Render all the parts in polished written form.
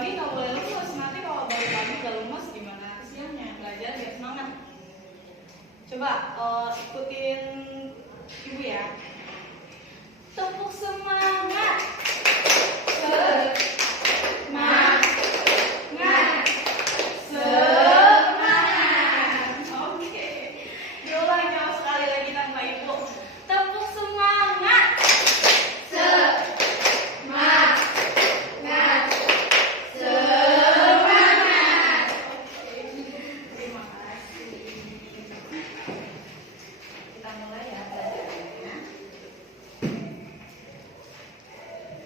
pagi nggak boleh lemes. Nanti kalau baru pagi udah lemes gimana kesiannya? Belajar biar semangat. Coba ikutin ibu ya. Tepuk semangat. Semangat. Semangat. Oke. Diulang jawab sekali lagi tanpa ibu. Tepuk semangat. Semangat. Semangat. Oke. Terima kasih. Kita mulai ya belajarnya.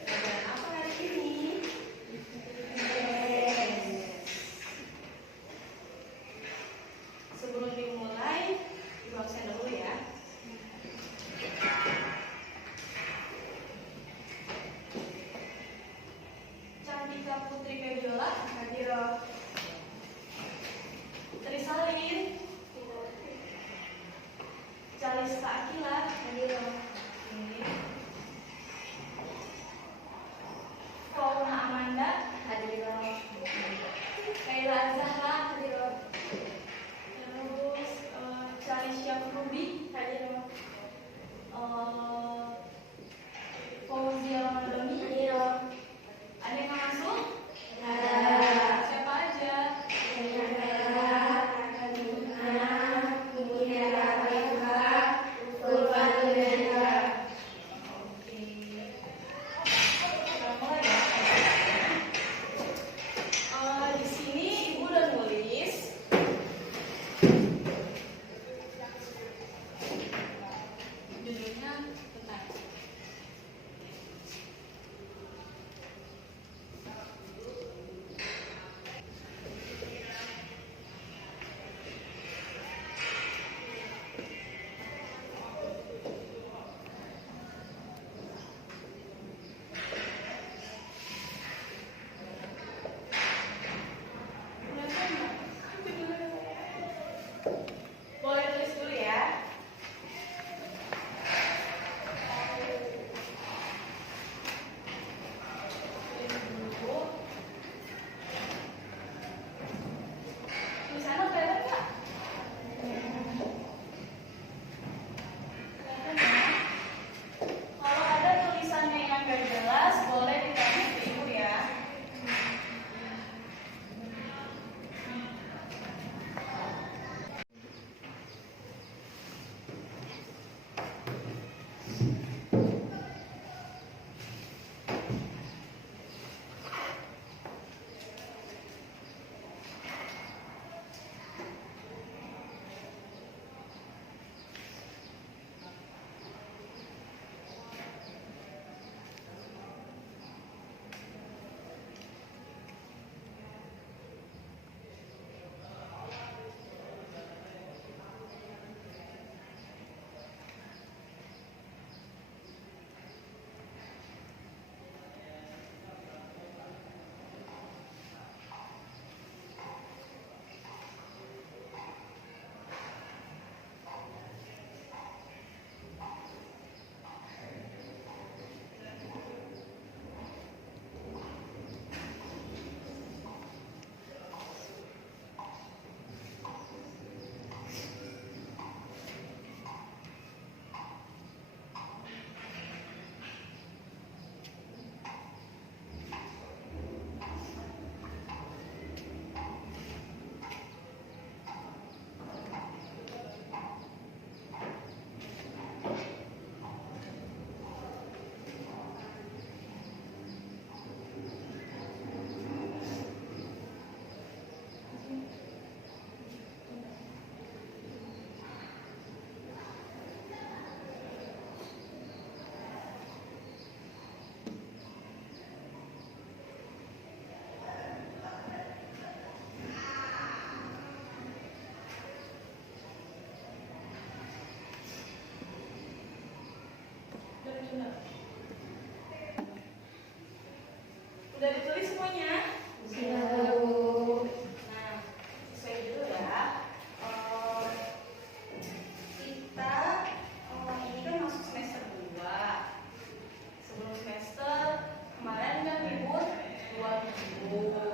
Pelajaran apa hari ini? Sebelum dimulai, ibu absen dulu ya. Cantika Putri Febiola hadir. Putri Salin. Calista Akila hadir. Fauna Amanda hadir. Kaila Zahra hadir. Terus Chalisha Ruby hadir. Fauzia Mandoni hadir. Ada yang masuk? Ada. Siapa aja? Di sini ibu udah nulis. Judulnya bentar. Boleh tulis dulu ya. Tulis dulu. Tulisannya kelihatan nggak? Kelihatan ya? Kalau ada tulisannya yang nggak jelas, boleh ditanya ke ibu ya. Udah ditulis semuanya? Sudah. Nah, sesuai dulu ya. Kita ini kan masuk semester 2. Sebelum semester kemarin kan libur 2 minggu.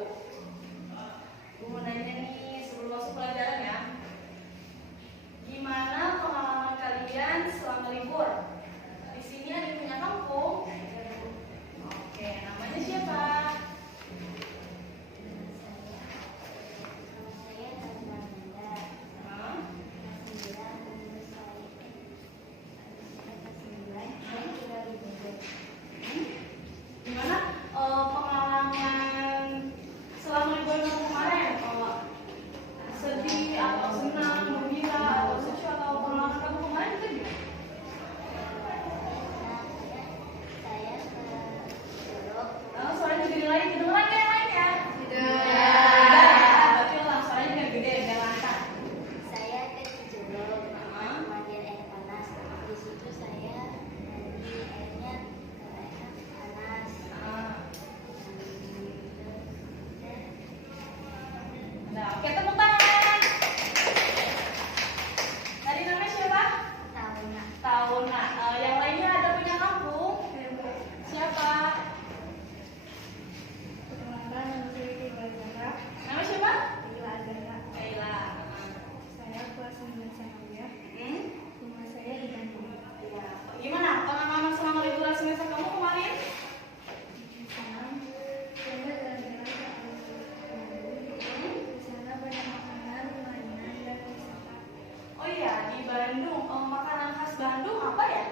Bandung apa ya?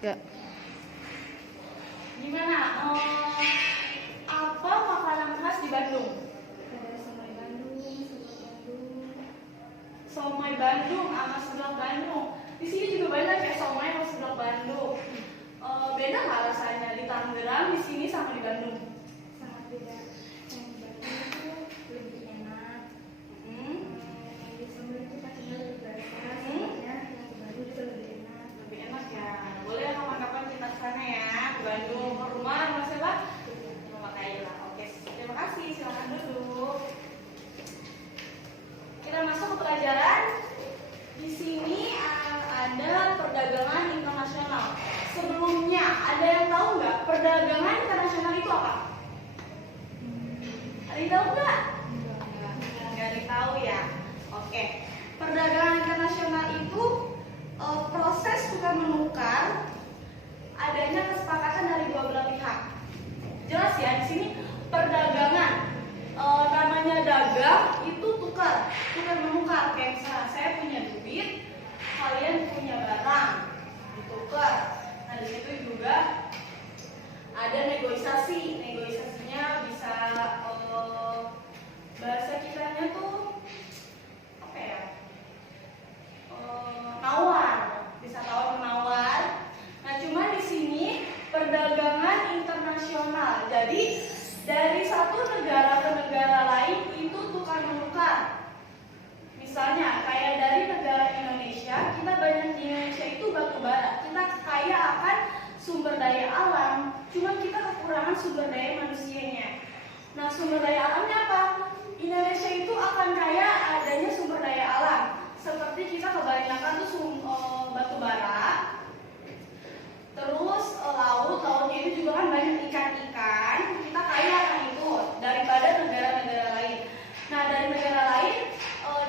Ya. Gimana? Apa makanan khas di Bandung? Ada somai Bandung, seblak Bandung. Somai Bandung sama seblak Bandung. Di sini juga banyak ya somai sama seblak Bandung. Beda nggak rasanya di Tangerang, di sini sama di Bandung? Sangat beda. Yang di Bandung itu lebih enak. Yang di Sumber itu pastinya lebih basah. Sebenarnya yang di Bandung itu lebih enak. Lebih enak ya. Boleh kapan-kapan kita ke sana ya, ke Bandung, ke rumah siapa? Rumah Kayla. Oke, terima kasih. Silakan duduk. Kita masuk ke pelajaran. Di sini ada perdagangan internasional. Sebelumnya, ada yang tahu nggak perdagangan internasional itu apa? Ada yang tahu nggak? Nggak ada yang tahu ya. Oke, perdagangan internasional itu proses tukar menukar adanya kesepakatan dari dua belah pihak. Jelas ya di sini perdagangan namanya dagang itu tukar menukar. Kayak misalnya saya punya duit, kalian punya barang, ditukar. Nah di situ juga ada negosiasi. Negosiasinya bisa bahasa kitanya tuh apa ya? Nawar, bisa tawar menawar. Nah, cuma di sini perdagangan internasional. Jadi dari satu negara ke negara lain itu tukar menukar. Misalnya kayak dari negara Indonesia, kita banyak di Indonesia itu batu bara. Kita kaya akan sumber daya alam, cuma kita kekurangan sumber daya manusianya. Nah, sumber daya alamnya apa? Indonesia itu akan kaya adanya sumber daya alam. Seperti kita kebanyakan tuh batu bara, terus lautnya itu juga kan banyak ikan-ikan. Kita kaya akan itu daripada negara-negara lain. Nah dari negara lain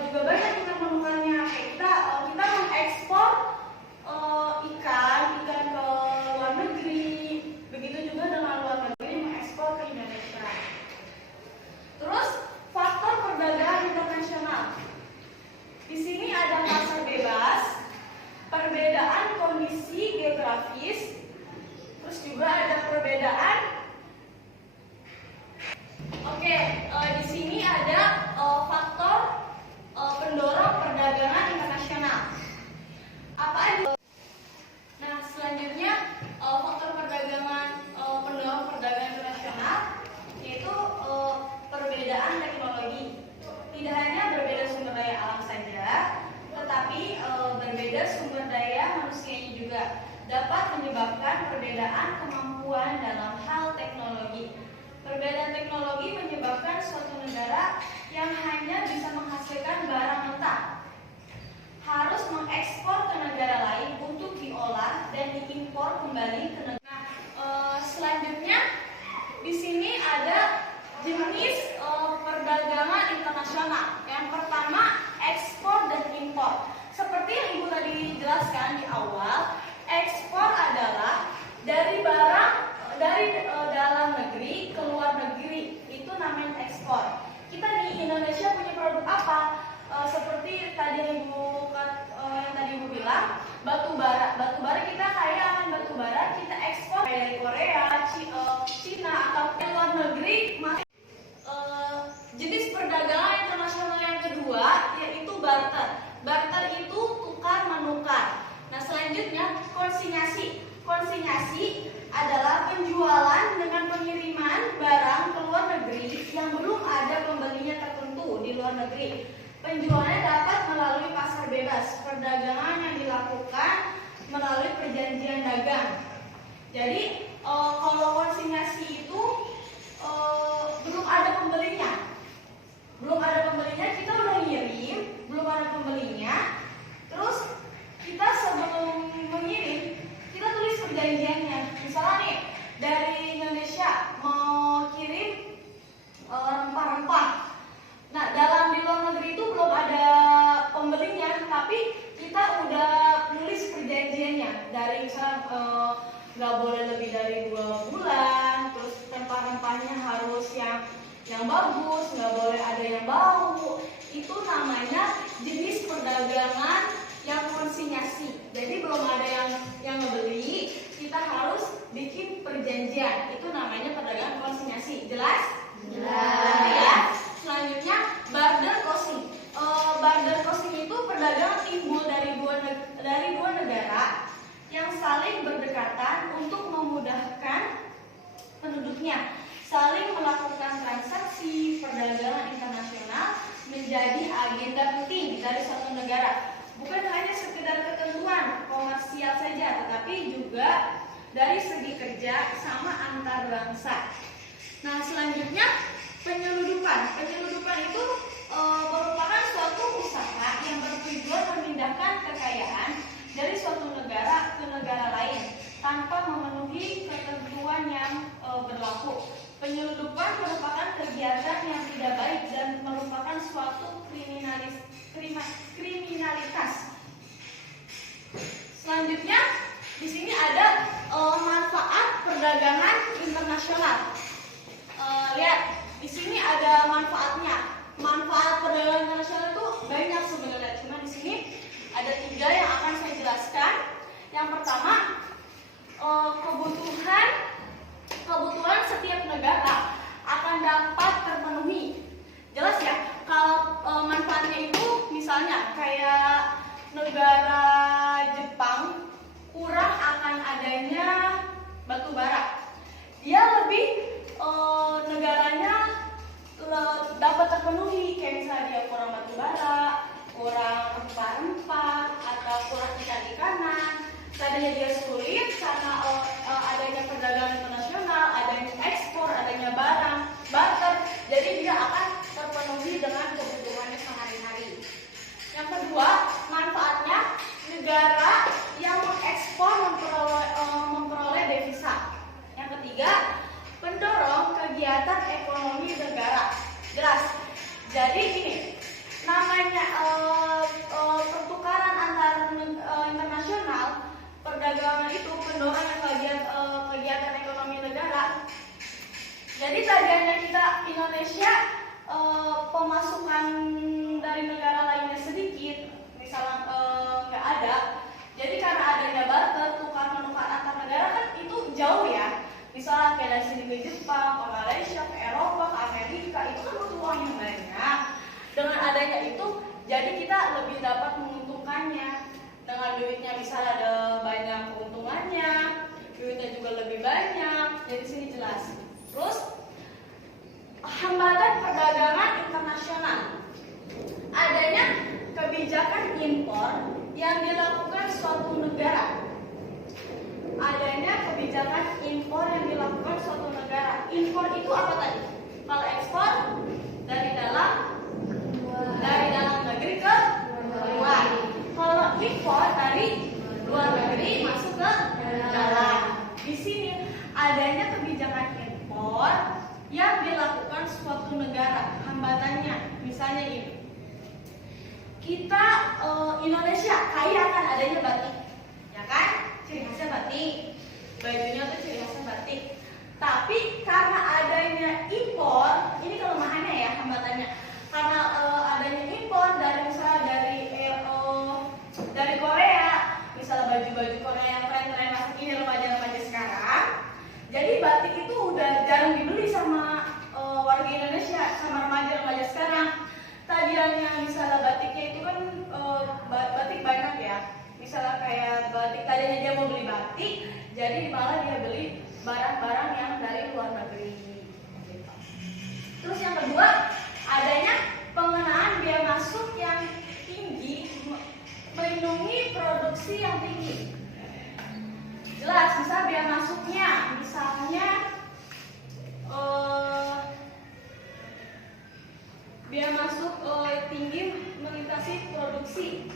juga banyak tukar menukarnya. Kita mengekspor ikan ke luar negeri. Begitu juga dengan luar negeri mengekspor ke Indonesia. Terus faktor perdagangan internasional. Di sini ada pasar bebas, perbedaan kondisi geografis, terus juga ada perbedaan. Oke, di sini ada faktor pendorong perdagangan internasional. Apa aja? Nah, selanjutnya faktor pendorong perdagangan internasional yaitu perbedaan teknologi. Tidak hanya berbeda sumber daya alam saja, tetapi berbeda sumber daya manusianya juga dapat menyebabkan perbedaan kemampuan dalam hal teknologi. Perbedaan teknologi menyebabkan suatu negara yang hanya bisa menghasilkan barang mentah harus mengekspor ke negara lain untuk diolah dan diimpor kembali ke negara. Selanjutnya di sini ada jenis perdagangan internasional. Yang pertama, ekspor dan impor. Seperti yang Ibu tadi jelaskan di awal, ekspor adalah dari barang dari dalam negeri ke luar negeri. Itu namanya ekspor. Kita di Indonesia punya produk apa? Seperti tadi yang tadi Ibu bilang, batu bara. Batu bara kita kaya akan batu bara, kita ekspor dari Korea, Cina atau ke luar negeri. Jenis perdagangan internasional yang kedua yaitu barter. Barter itu tukar menukar. Nah selanjutnya konsinyasi. Konsinyasi adalah penjualan dengan pengiriman barang ke luar negeri yang belum ada pembelinya tertentu di luar negeri. Penjualannya dapat melalui pasar bebas. Perdagangan yang dilakukan melalui perjanjian dagang. Jadi kalau konsinyasi itu belum ada pembelinya. Kita udah ngirim, belum ada pembelinya. Terus kita sebelum mengirim, kita tulis perjanjiannya. Misalnya nih, dari Indonesia mau kirim rempah-rempah. Nah, di luar negeri itu belum ada pembelinya, tapi kita udah nulis perjanjiannya. Dari misalnya nggak boleh lebih dari 2 bulan, terus rempah-rempahnya harus yang bagus, nggak boleh ada yang bau. itu namanya jenis perdagangan yang konsinyasi. Jadi belum ada yang ngebeli, kita harus bikin perjanjian. Itu namanya perdagangan konsinyasi. Jelas? Jelas. Ya. Selanjutnya barter costing. Barter costing itu perdagangan timbul dari dua negara yang saling berdekatan untuk memudahkan penduduknya. Saling melakukan transaksi perdagangan internasional menjadi agenda penting dari suatu negara. Bukan hanya sekedar ketentuan komersial saja, tetapi juga dari segi kerja sama antar bangsa. Nah, selanjutnya penyeludupan. Penyeludupan itu merupakan suatu usaha yang bertujuan memindahkan kekayaan dari suatu negara ke negara lain tanpa memenuhi ketentuan yang berlaku. Penyelundupan merupakan kegiatan yang tidak baik dan merupakan suatu kriminalitas. Selanjutnya, di sini ada manfaat perdagangan internasional. Lihat, di sini ada manfaatnya. Manfaat perdagangan internasional itu banyak sebenarnya, cuma di sini ada 3 yang akan saya jelaskan. Yang pertama, kebutuhan setiap negara akan dapat terpenuhi. Jelas ya, kalau manfaatnya itu misalnya kayak negara Jepang kurang akan adanya batu bara, dia lebih negaranya dapat terpenuhi, kayak misalnya dia kurang batu bara, kurang rempah-rempah, atau kurang ikan-ikanan. Tadinya dia sulit karena adanya perdagangan internasional, adanya ekspor, adanya barang, barter, jadi dia akan terpenuhi dengan kebutuhannya sehari-hari. Yang kedua, manfaatnya negara yang mengekspor memperoleh devisa. Yang ketiga, pendorong kegiatan ekonomi negara. Jelas. Jadi gini, namanya pertukaran antar internasional, perdagangan itu pendorong kegiatan ekonomi negara. Jadi tadinya kita Indonesia pemasukan dari negara lainnya sedikit, misalnya nggak ada. Jadi karena adanya barter, tukar menukar antar negara kan itu jauh ya. Misalnya kayak dari sini ke Jepang, ke Malaysia, ke Eropa, ke Amerika, itu kan butuh uang yang banyak. Dengan adanya itu, jadi kita lebih dapat menguntungkannya. Dengan duitnya misalnya ada banyak keuntungannya, duitnya juga lebih banyak. Jadi sini jelas. Terus hambatan perdagangan internasional. Adanya kebijakan impor yang dilakukan suatu negara. Adanya kebijakan impor yang dilakukan suatu negara. Impor itu apa tadi? Kalau ekspor dari dalam negeri ke luar. Kalau impor dari luar negeri masuk ke dalam. Di sini adanya kebijakan impor yang dilakukan suatu negara. Hambatannya, misalnya ini. Kita Indonesia kaya akan adanya batik, ya kan? Ciri khasnya batik, bajunya tuh ciri khasnya batik. Tapi karena adanya impor, ini kelemahannya ya, hambatannya. Karena adanya impor dari misalnya dari Korea, misalnya baju-baju Korea yang tren-tren masuk ini remaja-remaja sekarang. Jadi batik itu udah jarang dibeli sama warga Indonesia, sama remaja-remaja sekarang. Tadinya misalnya batiknya itu kan batik banyak ya. Misalnya kayak batik, tadinya dia mau beli batik, jadi malah dia beli barang-barang yang dari luar negeri. Terus yang kedua, adanya pengenaan biaya masuk yang tinggi melindungi produksi yang tinggi. Jelas, bisa biaya masuknya, misalnya biaya masuk tinggi melintasi produksi.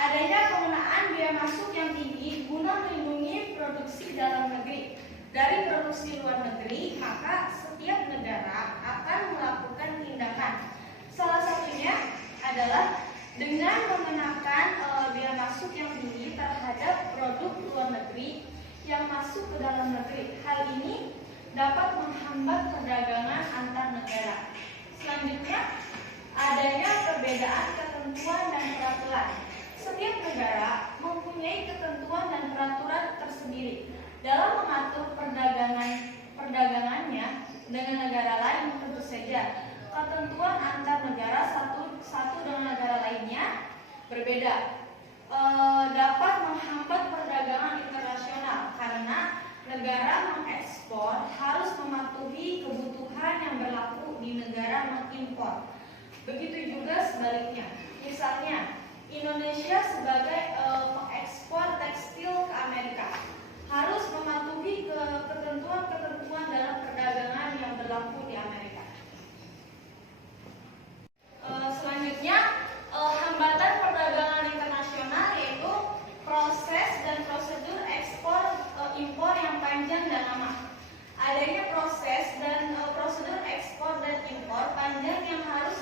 Adanya penggunaan biaya masuk yang tinggi guna melindungi produksi dalam negeri dari produksi luar negeri, maka setiap negara akan melakukan tindakan. Salah satunya adalah dengan mengenakan biaya masuk yang tinggi terhadap produk luar negeri yang masuk ke dalam negeri. Hal ini dapat menghambat perdagangan antar negara. Selanjutnya, adanya perbedaan ketentuan dan peraturan. Setiap negara mempunyai ketentuan dan peraturan tersendiri dalam mengatur perdagangannya dengan negara lain. Tentu saja, ketentuan antar negara satu dengan negara lainnya berbeda. Dapat menghambat perdagangan internasional karena negara mengekspor harus mematuhi kebutuhan yang berlaku di negara mengimpor. Begitu juga sebaliknya. Misalnya, Indonesia sebagai pengekspor tekstil ke Amerika harus mematuhi ketentuan-ketentuan dalam perdagangan yang berlaku di Amerika. Selanjutnya, hambatan perdagangan internasional yaitu proses dan prosedur ekspor impor yang panjang dan lama. Adanya proses dan prosedur ekspor dan impor panjang yang harus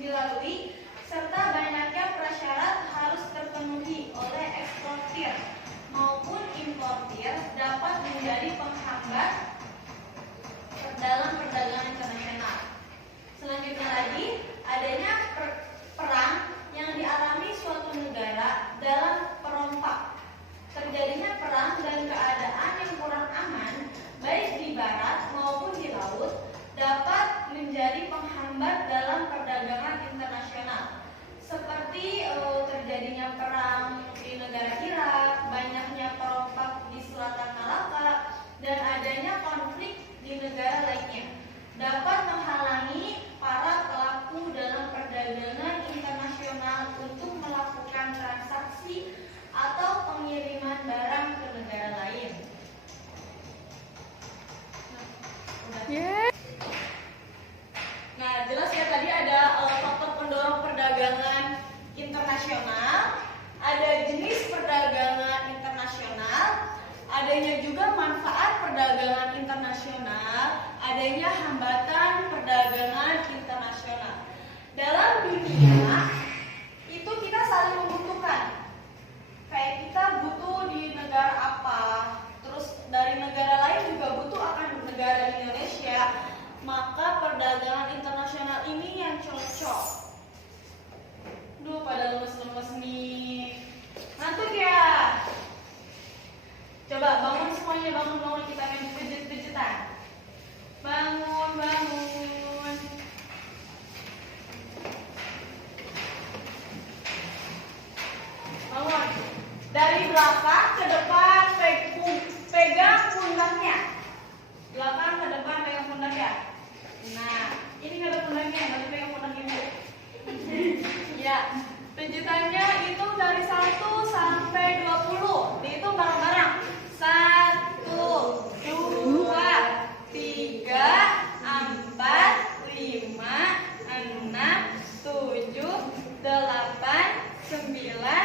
dilalui serta banyaknya prasyarat harus terpenuhi oleh eksportir maupun importir dapat menjadi penghambat dalam perdagangan internasional. Selanjutnya lagi, adanya perang yang dialami suatu negara dalam perompak. Terjadinya perang dan keadaan yang kurang aman, baik di barat maupun di laut, dapat menjadi penghambat dalam perdagangan internasional. Seperti terjadinya perang di negara Irak, banyaknya perompak di selatan Malaka, dan adanya konflik di negara lainnya, dapat menghalangi para pelaku dalam perdagangan internasional untuk melakukan transaksi atau pengiriman barang ke negara lain. Nah, jelas ya tadi ada faktor pendorong perdagangan internasional, ada jenis perdagangan internasional, adanya juga manfaat perdagangan internasional, adanya hambatan perdagangan internasional. Dalam dunia itu kita saling membutuhkan. Kayak kita butuh di negara apa, terus dari negara lain juga butuh akan negara Indonesia, maka perdagangan internasional ini yang cocok. Duh, pada lemes-lemes nih. Ngantuk ya? Coba bangun semuanya, bangun, kita main pijet-pijetan. Bangun. Bangun. Dari belakang ke depan, pegang pundaknya. Belakang ke depan, pegang pundaknya. Nah, ini nggak ada pundaknya, nanti pegang pundak ibu. Ya, pijitannya itu dari 1 sampai 20. Dihitung bareng-bareng. 1, 2, 3, 4, 5, 6, 7, 8, 9,